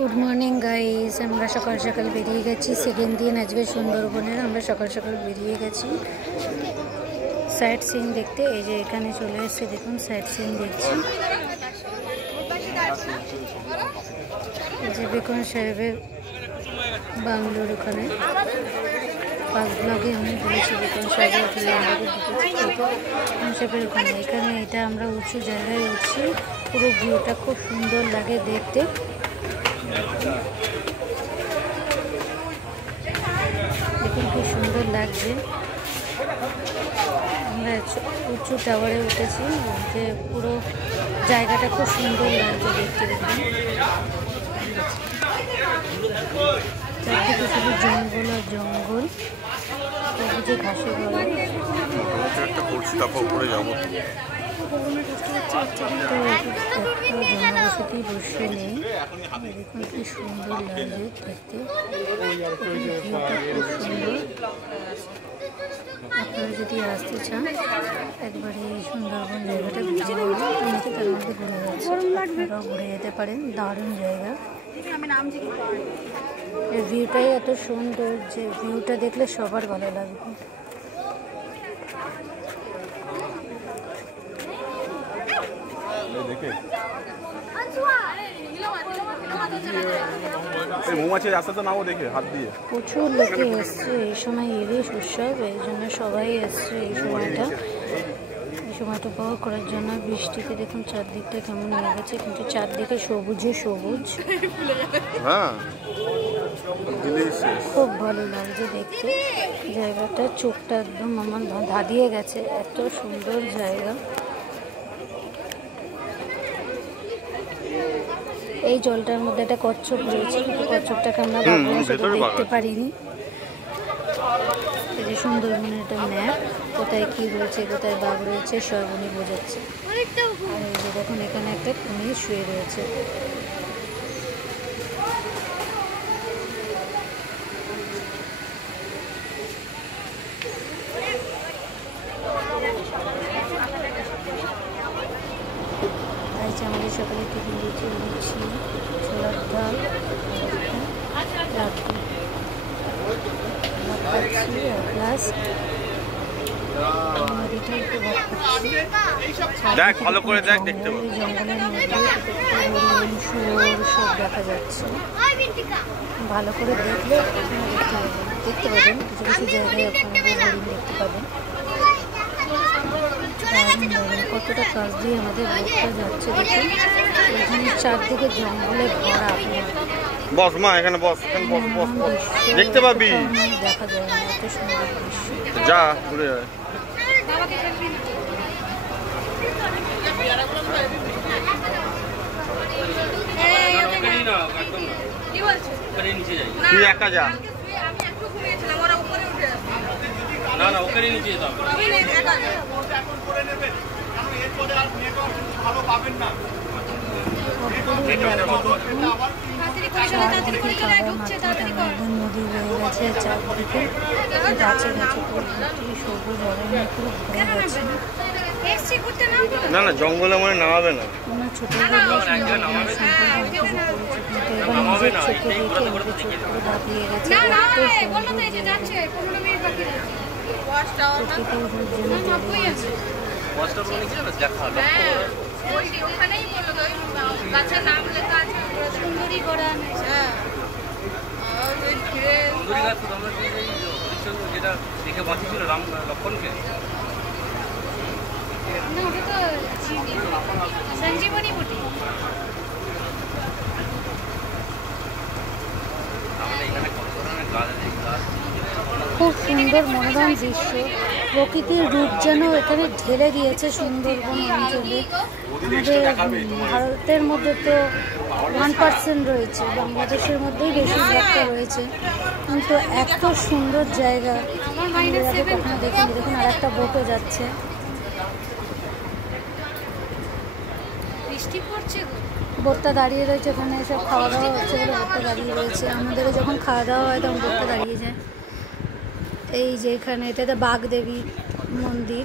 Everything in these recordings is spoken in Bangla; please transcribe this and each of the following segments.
গুড মর্নিং গাইস, আমরা সকাল সকাল বেরিয়ে গেছি সেকেন্ড দিন আজকে সুন্দরবনের। আমরা সকাল সকাল বেরিয়ে গেছি সাইট সিন দেখতে। এই যে এখানে চলে এসেছে, দেখুন সাইট সিন দেখছি। এই যে বেকন সাহেবের বাংলোর ওখানে ফার্স্ট ব্লগে আমি বলেছি বেকন সাহেবের ওখানে। এখানে এটা আমরা উঁচু জায়গায় উঠছি, পুরো ভিউটা খুব সুন্দর লাগে দেখতে। দেখুন কি সুন্দর লাগছে। আমরা উঁচু টাওয়ারে উঠেছি, যে পুরো জায়গাটা খুব সুন্দর লাগছে দেখতে। দেখুন চারদিকে শুধু জঙ্গল আর জঙ্গল, সবুজে ঘাসে ভরা। জনবসতি বসে নেই। দেখুন কি সুন্দর লাগছে দেখতে, খুব সুন্দর। আপনারা যদি আসতে চান একবারে এই সুন্দরবন জায়গাটা অনেকে তার মধ্যে ঘুরে যাচ্ছে, আপনারাও ঘুরে যেতে পারেন। দারুণ জায়গা, এই ভিউটাই এত সুন্দর যে ভিউটা দেখলে সবার ভালো লাগবে। প্রচুর লোকে এসছে এই সময়, ইলিশ উৎসব, এই জন্য সবাই এসছে এই সময়টা উপভোগ করার জন্য। বৃষ্টিতে দেখুন চারদিকটা কেমন হয়ে গেছে, কিন্তু চারদিকে সবুজে সবুজ, খুব ভালো লাগছে দেখতে জায়গাটা। চোখটা একদম আমার ধাঁধিয়ে গেছে, এত সুন্দর জায়গা। এই জলটার মধ্যে একটা কচ্ছপ রয়েছে, কিন্তু কচ্ছপটাকে আমরা ভাবলাম সেটা দেখতে পারিনি। এই যে সুন্দরবনের একটা ম্যাপ, কোথায় কি রয়েছে, কোথায় বাঘ রয়েছে সব উনি বোঝাচ্ছে। আর এই যে দেখুন এখানে একটা কুমির শুয়ে রয়েছে। আমাদের সকালে টিফিন দিয়েছে লুচি, ছোলার ডাল, প্লাস নদীটা উপভোগ করছি। ভালো করে দেখ, দেখতে পাবো জঙ্গলের মধ্যে হরিণ, শুয়োর সব দেখা যাচ্ছে। ভালো করে দেখলে দেখতে পাবেন কিছু কিছু জায়গায় আপনারা হরিণ দেখতে পাবেন। কতটা কাজ দিয়ে আমাদের রোডটা যাচ্ছে দেখুন। এখানে চারদিকে জঙ্গলে ভরা, বস মা এখানে বস, দেখতে পাবি, দেখা যায় না, এত সুন্দর দৃশ্য। যা ঘুরে যায়। তুই একা যা, না না ওখানে নিচে যেতে হবে। নদী বয়ে গেছে চারদিকে, গাছে গাছে পুরো সবুজ অরণ্য পুরো ভরে গেছে। না না জঙ্গলে মনে নামাবে না। আমার ছোটবেলায় সুন্দরবনের সম্পর্কে অনেক কিছু পড়েছি, কিন্তু এবার নিজের চোখে দেখে আমাদের চোখ পুরো দাপিয়ে গেছে। এত সুন্দর জায়গা, প্রকৃতির রূপ যেন চলে গেছে। संजीवनी बुटी খুব সুন্দর মনোরম দৃশ্য, প্রকৃতির রূপ যেন এখানে ঢেলে দিয়েছে সুন্দরবন অঞ্চলে। আমাদের ভারতের মধ্যে তো 1% রয়েছে, বাংলাদেশের মধ্যেই বেশিরভাগটা রয়েছে, কিন্তু এত সুন্দর জায়গা আমাদের আগে কখনো দেখিনি। দেখুন আর একটা বোটও যাচ্ছে। বৃষ্টি পড়ছে, বোটটা দাঁড়িয়ে রয়েছে, ওখানে সব খাওয়া দাওয়া হচ্ছে বলে বোটটা দাঁড়িয়ে রয়েছে। আমাদেরও যখন খাওয়া দাওয়া হয় তখন বোটটা দাঁড়িয়ে যায়। এই যে এখানে এটাতে বাগদেবী মন্দির।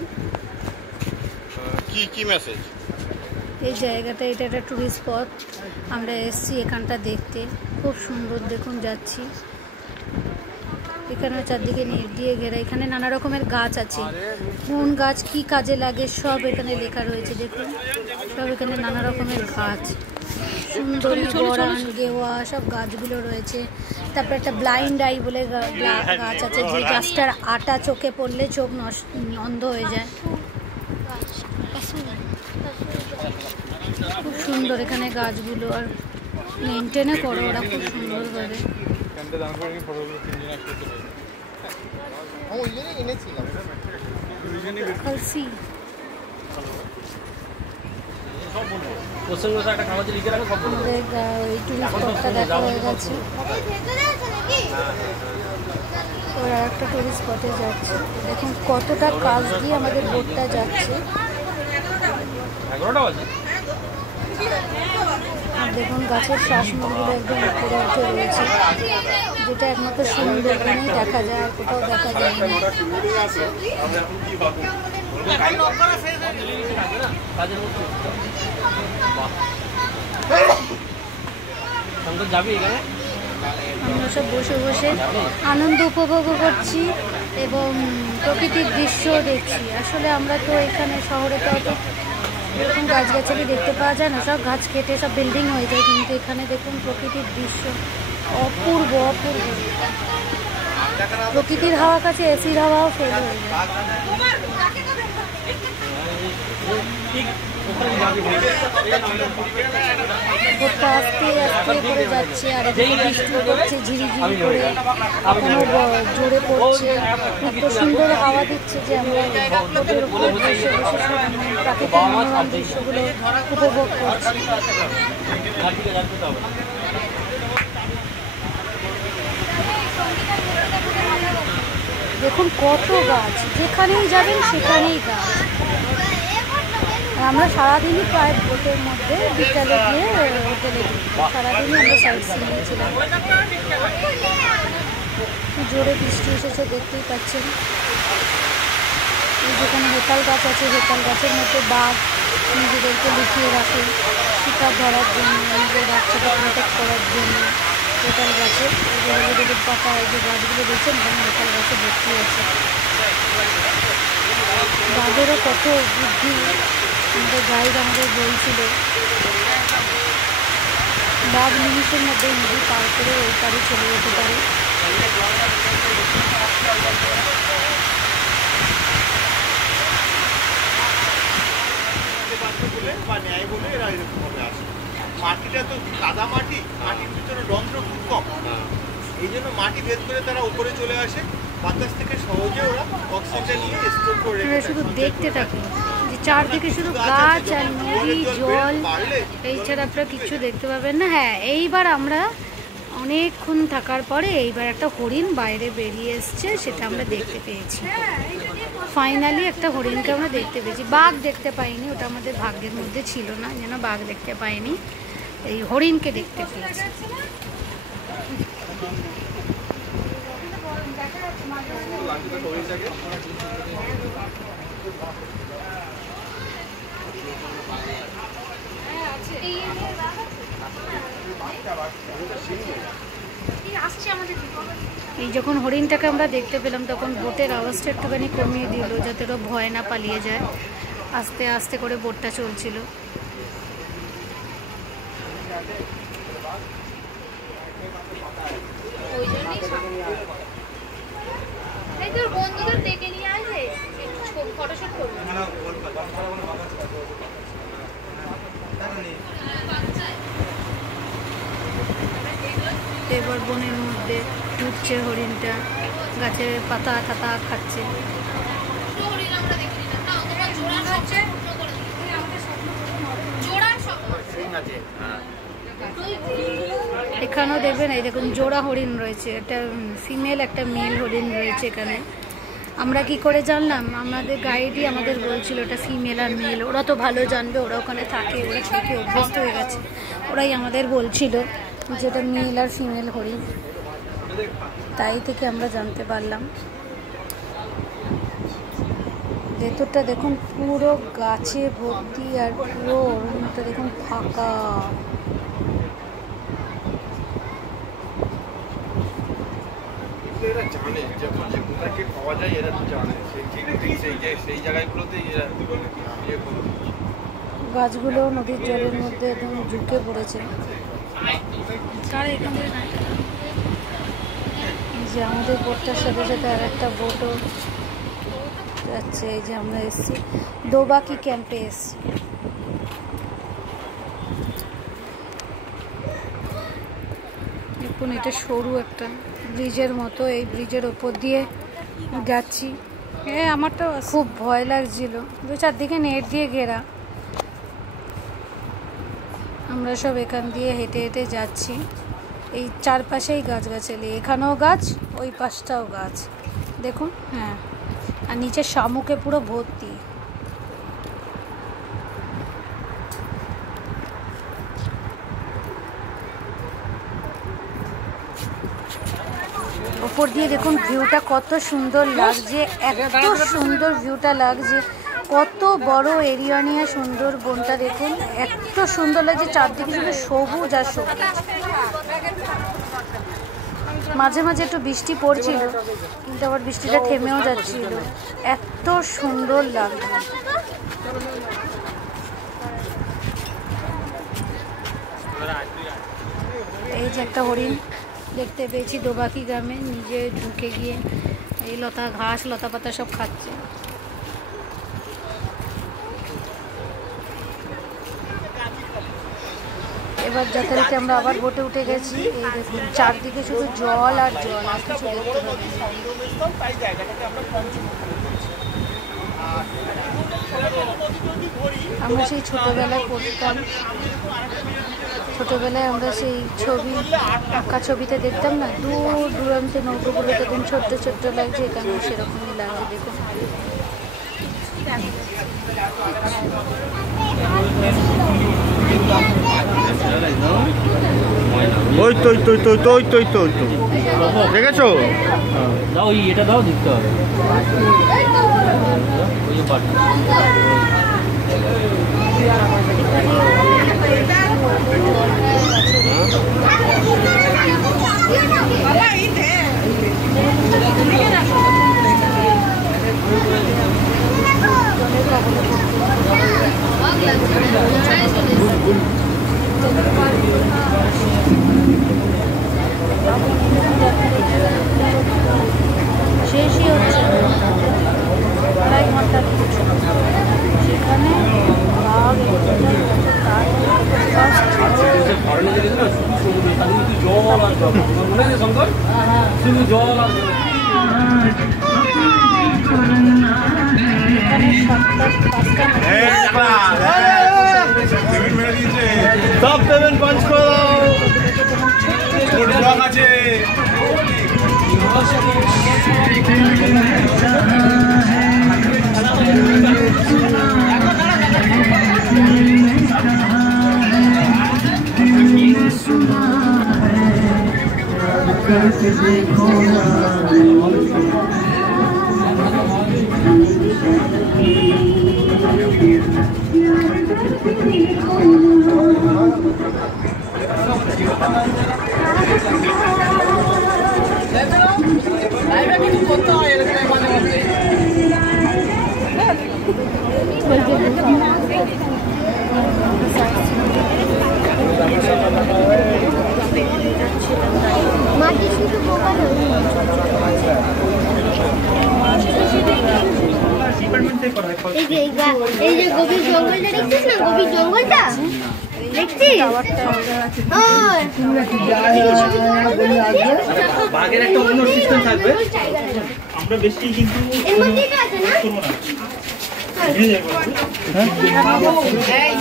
কি মেসেজ? এই জায়গাটা, এটা একটা টুরিস্ট স্পট, আমরা এসছি এখানটা দেখতে। খুব সুন্দর, দেখুন যাচ্ছি। এখানে চারদিকে নেট দিয়ে ঘেরা, এখানে নানা রকমের গাছ আছে, কোন গাছ কি কাজে লাগে সব এখানে লেখা রয়েছে। দেখুন সব এখানে নানা রকমের গাছ, সুন্দরী, বরান, গেওয়া, সব গাছগুলো রয়েছে। তারপর একটা ব্লাইন্ড আই বলে গাছ আছে, যে গাছটার আটা চোখে পড়লে চোখ অন্ধ হয়ে যায়। খুব সুন্দর এখানে গাছগুলো, আর মেনটেনও করো ওরা খুব সুন্দরভাবে। এই টুরিস্ট স্পটটা দেখা হয়ে গেছে, ওরা একটা টুরিস্ট স্পটে যাচ্ছে। দেখুন কতটা কাজ দিয়ে আমাদের বোটটা যাচ্ছে। আর দেখুন গাছের শ্বাসমূলগুলো একদম উপরে উঠে রয়েছে, যেটা একমাত্র সুন্দরবনেই দেখা যায়, আর কোথাও দেখা যায় না। আমরা সব বসে বসে আনন্দ উপভোগ করছি এবং প্রকৃতির দৃশ্য দেখছি। আসলে আমরা তো এখানে শহরে তো অত এরকম গাছগাছালি দেখতে পাওয়া যায় না, সব গাছ কেটে সব বিল্ডিং হয়ে যায়, কিন্তু এখানে দেখুন প্রকৃতির দৃশ্য অপূর্ব অপূর্ব। প্রকৃতির হাওয়া কাছে এসির হাওয়াও ফেল হয়ে যায়। বোটটা আস্তে আস্তে করে যাচ্ছে, আর এদিকে বৃষ্টি পড়ছে ঝিরিঝিরি করে, এখনো জোরে পড়ছে, এত সুন্দর হাওয়া দিচ্ছে যে আমরা বোটের উপরে বসে বসে প্রাকৃতিক মনোরম দৃশ্যগুলো উপভোগ করছি। দেখুন কত গাছ, যেখানেই যাবেন সেখানেই গাছ। আমরা সারাদিনই প্রায় বোটের মধ্যে, বিকালে গিয়ে হোটেলে সারাদিনই আমরা সাইড সিইং ছিলাম। জোরে বৃষ্টি এসেছে, দেখতেই পাচ্ছেন। যেখানে হেতাল গাছ আছে, হেতাল গাছের মধ্যে বাঘ নিজেদেরকে লুকিয়ে রাখে শিকার ধরার জন্য, নিজের বাচ্চাকে প্রোটেক্ট করার জন্য। হেতাল গাছে এদের পাতা, এই যে গাছগুলো দেখছেন এখানে হেতাল গাছে ভর্তি আছে। বাঘেরও কত বুদ্ধি, আমাদের গাইড আমাদের বলছিল বাঘ মিনিটের মধ্যে নদী পার করে ওই পারে চলে যেতে পারে। মাটিটা তো কাদা মাটি, মাটির ভিতরে রন্ধ্র খুব কম, এই জন্য মাটি ভেদ করে তারা উপরে চলে আসে, বাতাস থেকে সহজে ওরা অক্সিজেন নিয়ে স্টোর করে রেখে। শুধু দেখতে থাকি যে চারদিকে শুধু গাছ আর নদী, জল, এই ছাড়া আপনারা কিছু দেখতে পাবেন না। হ্যাঁ, এইবার আমরা অনেকক্ষণ থাকার পরে এইবার একটা হরিণ বাইরে বেরিয়ে এসছে, সেটা আমরা দেখতে পেয়েছি। ফাইনালি একটা হরিণকে আমরা দেখতে পেয়েছি, বাঘ দেখতে পাইনি, ওটা আমাদের ভাগ্যের মধ্যে ছিল না, যেন বাঘ দেখতে পাইনি, এই হরিণকে দেখতে পেয়েছি। এই যখন হরিণটাকে আমরা দেখতে পেলাম তখন বোটের আওয়াজটা একটুখানি কমিয়ে দিল, যাতে ওরা ভয় না পালিয়ে যায়। আস্তে আস্তে করে বোটটা চলছিল। এবার বনের মধ্যে ঢুকছে হরিণটা, গাছের পাতা টাতা খাচ্ছে। এখানেও দেখবেন এই দেখুন জোড়া হরিণ রয়েছে, একটা ফিমেল একটা মেল হরিণ রয়েছে এখানে। আমরা কি করে জানলাম? আমাদের গাইডই আমাদের বলছিল এটা ফিমেল আর মেল। ওরা তো ভালো জানবে, ওরা ওখানে থাকে, ওরা থেকে অভ্যস্ত হয়ে গেছে, ওরাই আমাদের বলছিল যেটা মেল আর ফিমেল হরিণ, তাই থেকে আমরা জানতে পারলাম। ভেতরটা দেখুন পুরো গাছে ভর্তি, আর পুরো অরণ্যটা দেখুন ফাঁকা। এরা জানে যে কোথায় কি পাওয়া যায়, এরা জানে সেই জায়গাগুলোতেই এরা ইয়ে করে। গাছগুলো নদীর জলের মধ্যে একদম ঝুঁকে পড়েছে। যে আমাদের বোটটার সাথে সাথে আর একটা বোটও যাচ্ছে। এই যে আমরা এসছি দোবাকি ক্যাম্পে এসছি। দেখুন এটা সরু একটা ব্রিজের মতো, এই ব্রিজের ওপর দিয়ে যাচ্ছি। হ্যাঁ আমারটাও খুব ভয় লাগছিল, দু চারদিকে নেট দিয়ে ঘেরা। আমরা সব এখান দিয়ে হেঁটে হেঁটে যাচ্ছি। এই চারপাশেই গাছগাছালি, এখানেও গাছ, ওই পাশটাও গাছ দেখুন। হ্যাঁ, আর নিচে শামুকে পুরো ভর্তি। ওপর দিয়ে দেখুন ভিউটা কত সুন্দর লাগছে, এত সুন্দর ভিউটা লাগছে। কত বড় এরিয়া নিয়ে সুন্দরবনটা দেখুন, এত সুন্দর লাগছে। চারদিকে শুধু সবুজ আর সবুজ। মাঝে মাঝে একটু বৃষ্টি পড়ছিল, কিন্তু আবার বৃষ্টিটা থেমেও যাচ্ছিল। এত সুন্দর লাগছে। এই যে একটা হরিণ দেখতে পেয়েছি দোবাকি গ্রামে, নিজে ঢুকে গিয়ে এই ঘাস লতা পাতা সব খাচ্ছে। এবার যথারীতি আমরা আবার বোটে উঠে গেছি। এই দেখুন চারদিকে শুধু জল আর জল, আর কিছু দেখতে পাচ্ছি। আমরা সেই ছোটবেলায় পড়তাম, ছোটবেলায় আমরা সেই ছবি আঁকা ছবিতে দেখতাম না, দূর দূরান্তে নৌকোগুলো দেখুন ছোট্ট ছোট্ট লাগছে, এখানেও সেরকমই লাগছে দেখুন। ওই তো দেখেছো? দাও এটা দাও, দেখতে হবে। শেষই হচ্ছে, আড়াই ঘন্টা সেখানে সব পেমেন্ট পাঞ্চ করো আছে। এই যে গভীর জঙ্গলটা দেখছিস না, গভীর জঙ্গলটা দেখছিস? বাঘের একটা অন্য সিস্টেম থাকবে, আমরা বেশি কিন্তু এর মধ্যেই তো আছে না? হ্যাঁ